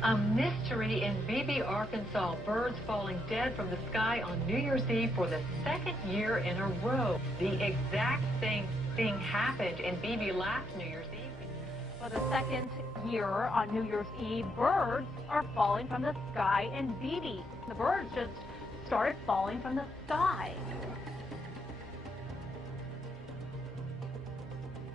A mystery in Beebe, Arkansas. Birds falling dead from the sky on New Year's Eve for the second year in a row. The exact same thing happened in Beebe last New Year's Eve. For the second year on New Year's Eve, birds are falling from the sky in Beebe. The birds just started falling from the sky.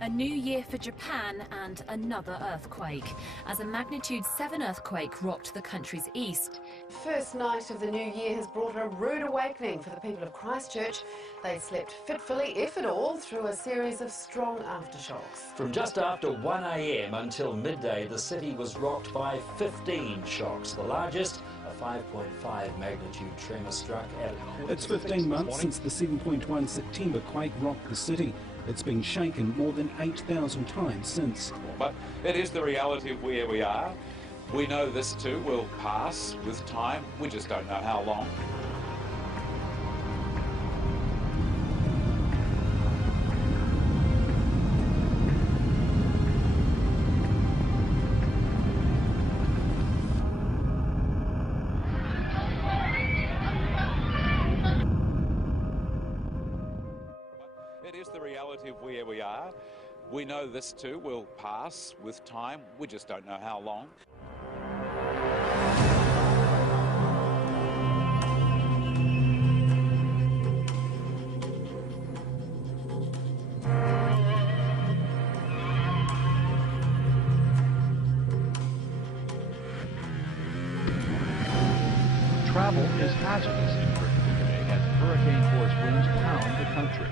A new year for Japan and another earthquake, as a magnitude 7 earthquake rocked the country's east. First night of the new year has brought a rude awakening for the people of Christchurch. They slept fitfully, if at all, through a series of strong aftershocks. From just after 1 a.m. until midday, the city was rocked by 15 shocks. The largest, a 5.5 magnitude tremor, struck at... It's 15 months since the 7.1 September quake rocked the city. It's been shaken more than 8,000 times since. But it is the reality of where we are. We know this too will pass with time. We just don't know how long. It is the reality of where we are. We know this too will pass with time. We just don't know how long. Travel is hazardous in Britain today as hurricane-force winds pound the country.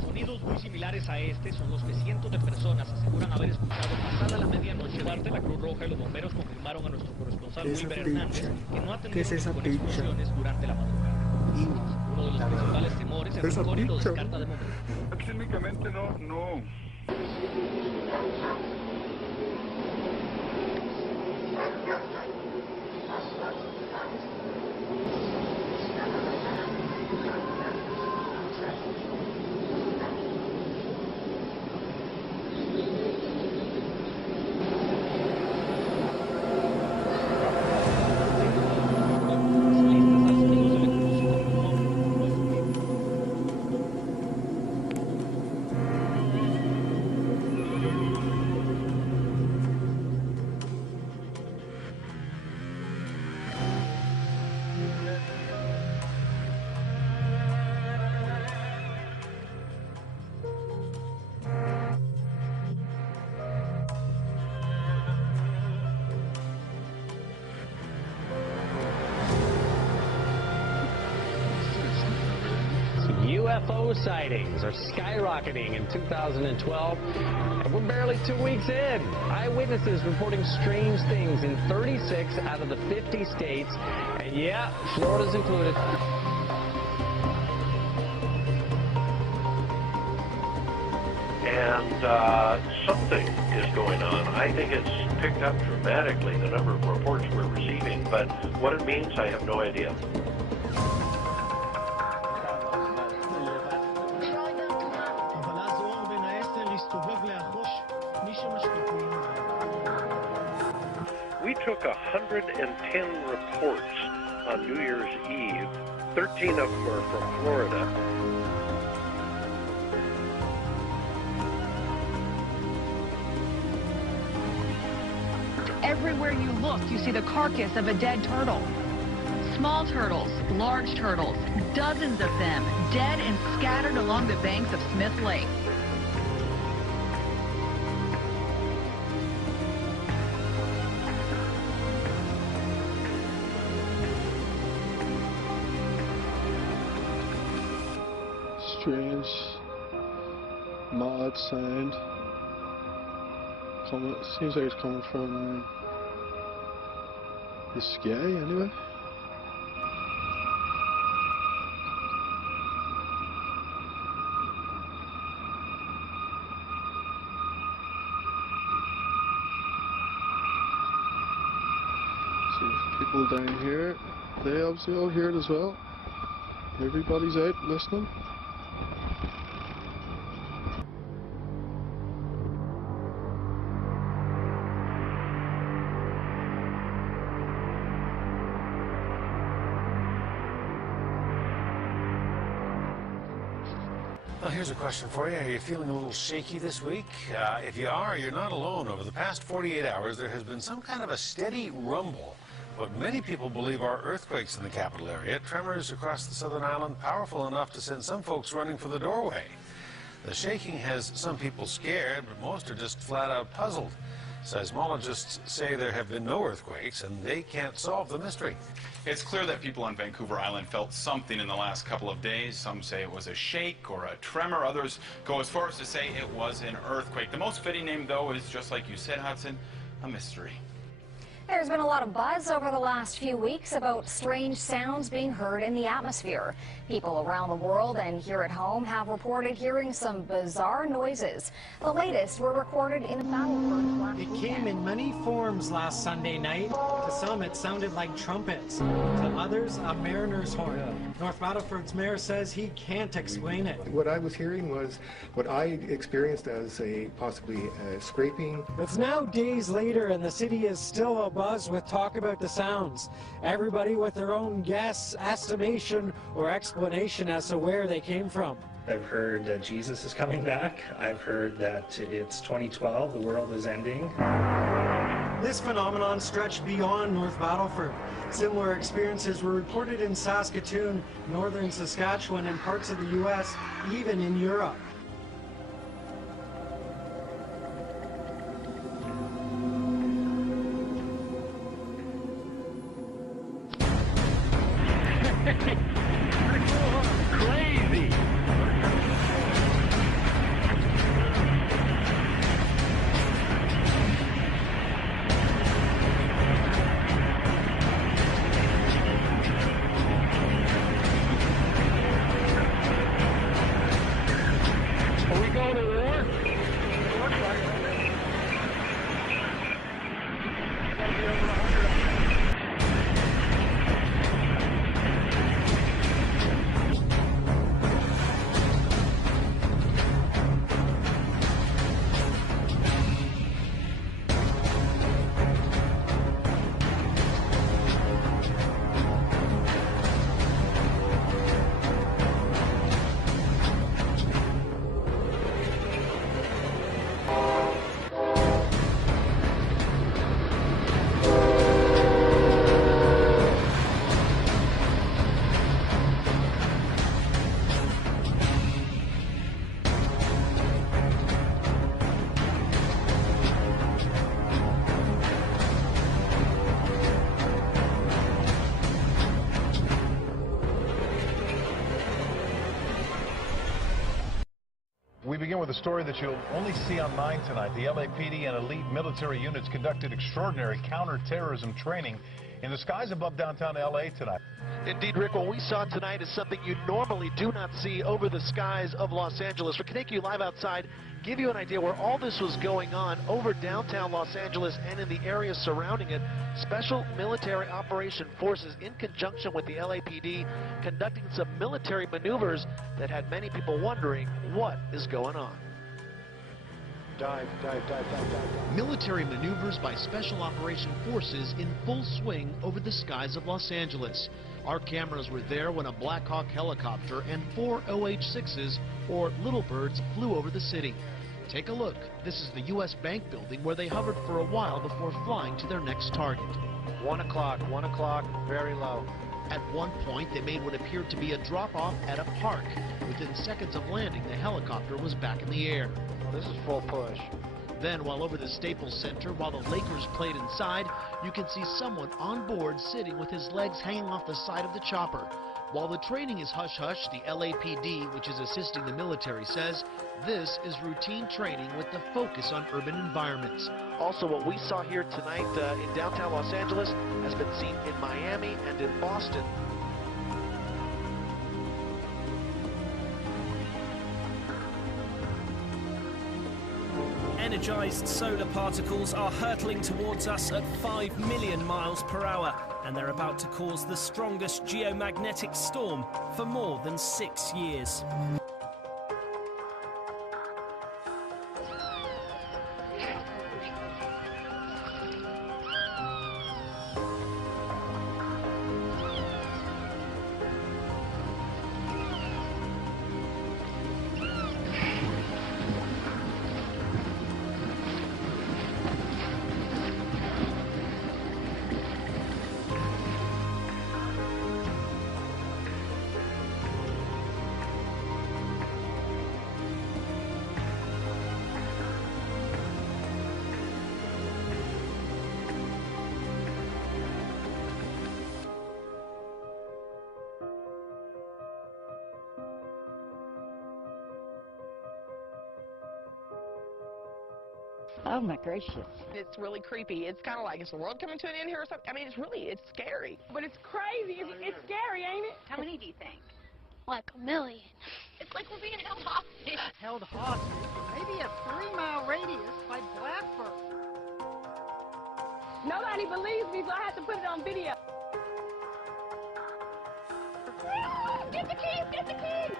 Sonidos muy similares a este son los que cientos de personas aseguran haber escuchado pasada la medianoche. La Cruz Roja y los bomberos confirmaron a nuestro corresponsal Wilber Hernández que no ha tenido explosiones durante la madrugada. Uno de los principales temores es el lo descarta de momento. Técnicamente no. UFO sightings are skyrocketing in 2012, and we're barely 2 weeks in. Eyewitnesses reporting strange things in 36 out of the 50 states, and yeah, Florida's included. And something is going on. I think it's picked up dramatically, the number of reports we're receiving, but what it means, I have no idea. We took 110 reports on New Year's Eve. 13 of them are from Florida. Everywhere you look, you see the carcass of a dead turtle. Small turtles, large turtles, dozens of them, dead and scattered along the banks of Smith Lake. Strange, mad sound. Seems like it's coming from the sky anyway. See people down here, they obviously all hear it as well. Everybody's out listening. Well, here's a question for you. Are you feeling a little shaky this week? If you are, you're not alone. Over the past 48 hours, there has been some kind of a steady rumble. What many people believe are earthquakes in the capital area, tremors across the southern island, powerful enough to send some folks running for the doorway. The shaking has some people scared, but most are just flat out puzzled. Seismologists say there have been no earthquakes, and they can't solve the mystery. It's clear that people on Vancouver Island felt something in the last couple of days. Some say it was a shake or a tremor. Others go as far as to say it was an earthquake. The most fitting name, though, is, just like you said, Hudson, a mystery. There's been a lot of buzz over the last few weeks about strange sounds being heard in the atmosphere. People around the world and here at home have reported hearing some bizarre noises. The latest were recorded in the Battleford last weekend. It came in many forms last Sunday night. To some, it sounded like trumpets. To others, a mariner's horn. North Battleford's mayor says he can't explain it. What I was hearing was what I experienced as possibly scraping. It's now days later and the city is still abuzz with talk about the sounds. Everybody with their own guess, estimation, or explanation as to where they came from. I've heard that Jesus is coming back. I've heard that it's 2012, the world is ending. This phenomenon stretched beyond North Battleford. Similar experiences were reported in Saskatoon, northern Saskatchewan, and parts of the U.S., even in Europe. Crazy! with a story that you'll only see on 9 tonight. The LAPD and elite military units conducted extraordinary counterterrorism training in the skies above downtown LA tonight. Indeed, Rick, what we saw tonight is something you normally do not see over the skies of Los Angeles. We're going to take you live outside, give you an idea where all this was going on over downtown Los Angeles and in the area surrounding it. Special Military Operation Forces, in conjunction with the LAPD, conducting some military maneuvers that had many people wondering what is going on. Dive, dive, dive, dive, dive, dive. Military maneuvers by Special Operation Forces in full swing over the skies of Los Angeles. Our cameras were there when a Black Hawk helicopter and 4 OH-6s, or Little Birds, flew over the city. Take a look. This is the U.S. Bank building where they hovered for a while before flying to their next target. 1 o'clock, very low. At one point, they made what appeared to be a drop-off at a park. Within seconds of landing, the helicopter was back in the air. This is full push. Then, while over the Staples Center, while the Lakers played inside, you can see someone on board sitting with his legs hanging off the side of the chopper. While the training is hush-hush, the LAPD, which is assisting the military, says this is routine training with the focus on urban environments. Also, what we saw here tonight in downtown Los Angeles has been seen in Miami and in Boston. Energized solar particles are hurtling towards us at 5 million miles per hour, and they're about to cause the strongest geomagnetic storm for more than 6 years. Oh my gracious. It's really creepy. It's kind of like, is the world coming to an end here or something? I mean, it's scary. But it's crazy. It's scary, ain't it? How many do you think? Like a million. It's like we're being held hostage. Held hostage for maybe a 3-mile radius by Blackbird. Nobody believes me, so I have to put it on video. Get the keys! Get the keys!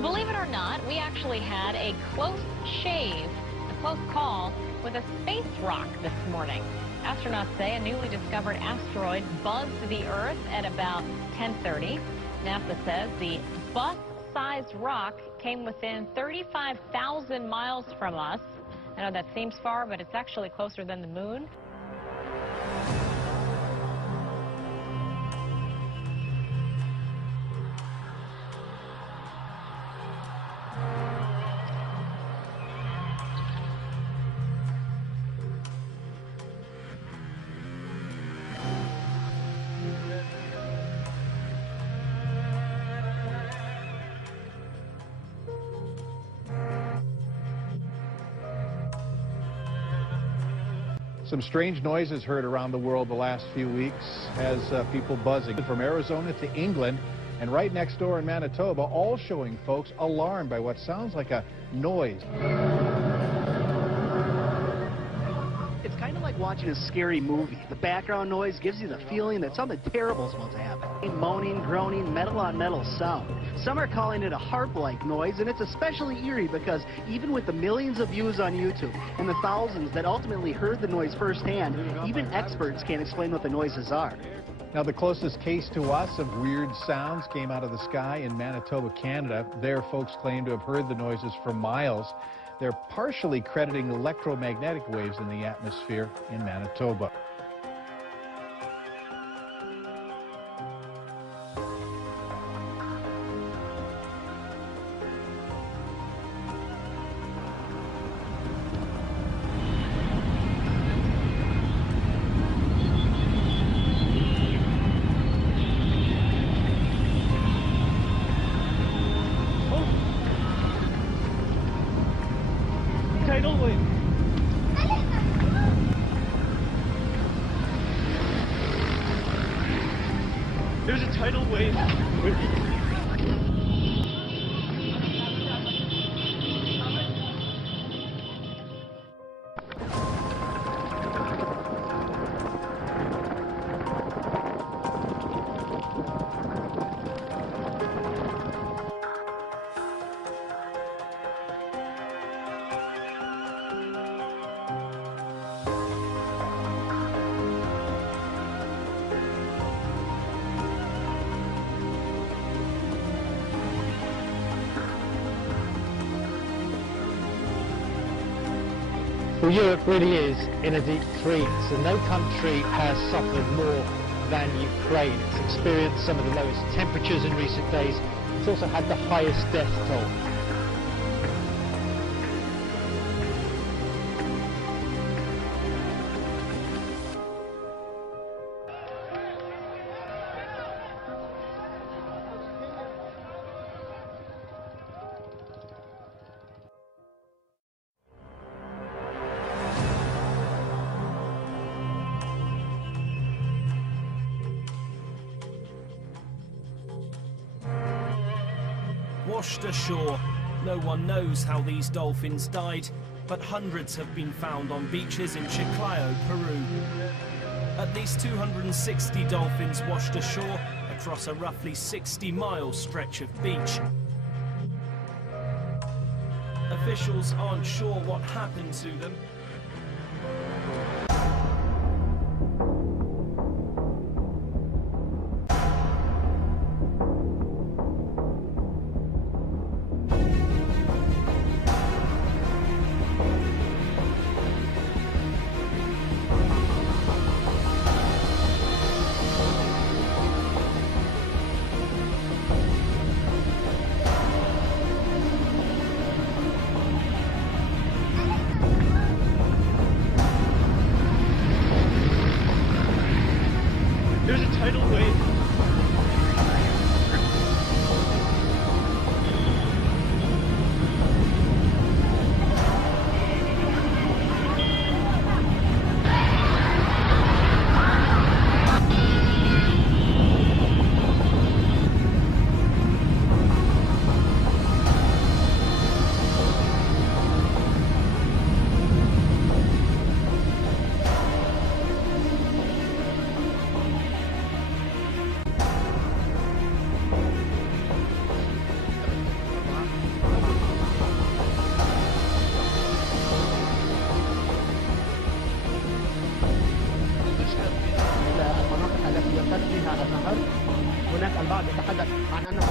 Believe it or not, we actually had a close shave, a close call with a space rock this morning. Astronauts say a newly discovered asteroid buzzed the Earth at about 10:30. NASA says the bus-sized rock came within 35,000 miles from us. I know that seems far, but it's actually closer than the moon. Some strange noises heard around the world the last few weeks has people buzzing. From Arizona to England and right next door in Manitoba, all showing folks alarmed by what sounds like a noise. It's kind of like watching a scary movie. The background noise gives you the feeling that something terrible is about to happen. Moaning, groaning, metal-on-metal sound. Some are calling it a harp-like noise, and it's especially eerie because even with the millions of views on YouTube and the thousands that ultimately heard the noise firsthand, even experts can't explain what the noises are. Now, the closest case to us of weird sounds came out of the sky in Manitoba, Canada. There, folks claim to have heard the noises for miles. They're partially crediting electromagnetic waves in the atmosphere in Manitoba. tidal wave. There's a tidal wave. Well, Europe really is in a deep freeze, and no country has suffered more than Ukraine. It's experienced some of the lowest temperatures in recent days. It's also had the highest death toll. Washed ashore. No one knows how these dolphins died, but hundreds have been found on beaches in Chiclayo, Peru. At least 260 dolphins washed ashore across a roughly 60-mile stretch of beach. Officials aren't sure what happened to them. There's a tidal wave. هناك البعض يتحدث عن أنه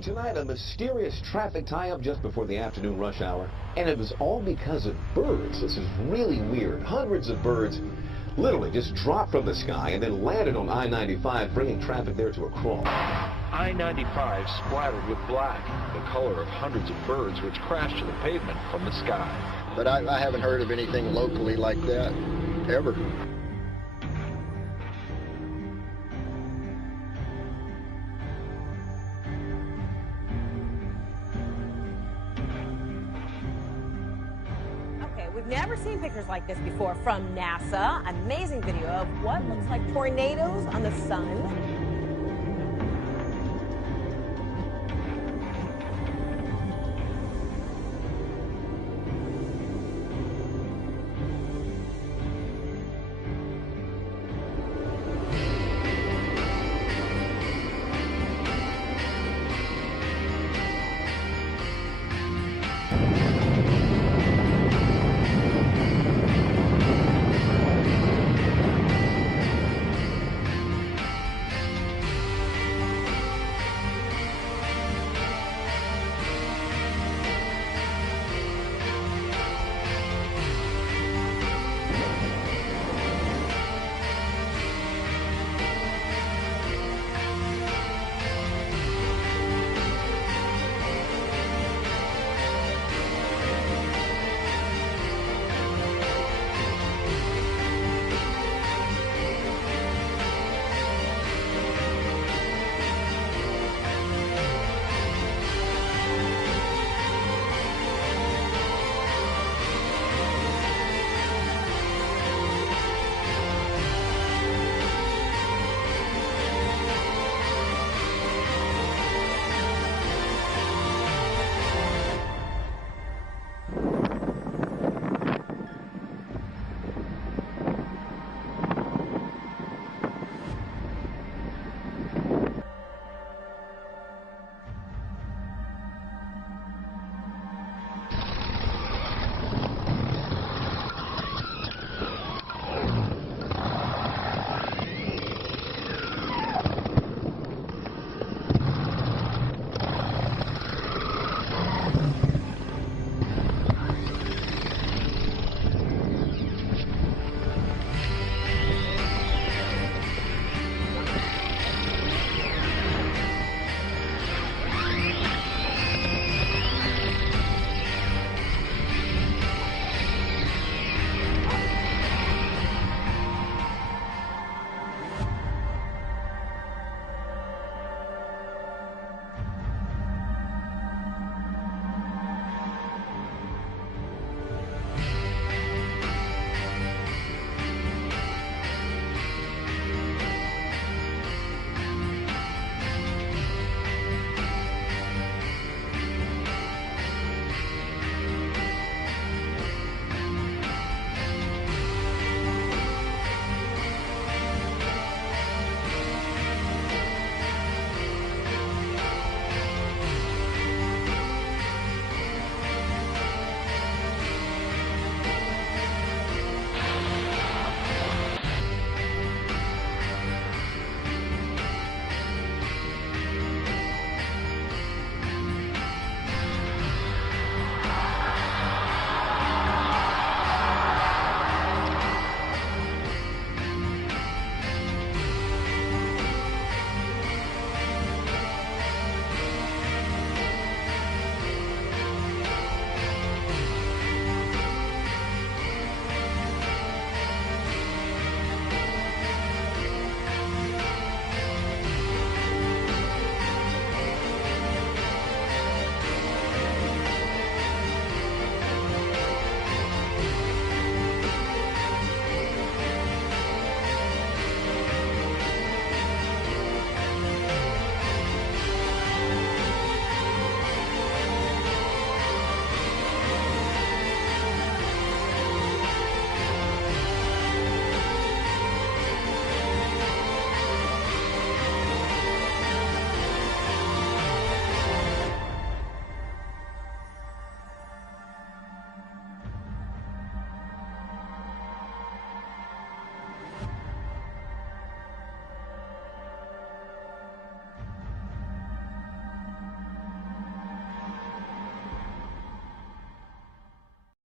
Tonight, a mysterious traffic tie-up just before the afternoon rush hour, and it was all because of birds. This is really weird. Hundreds of birds literally just dropped from the sky and then landed on I-95, bringing traffic there to a crawl. I-95 splattered with black, the color of hundreds of birds which crashed to the pavement from the sky. But I haven't heard of anything locally like that, ever. We've never seen pictures like this before from NASA. Amazing video of what looks like tornadoes on the sun.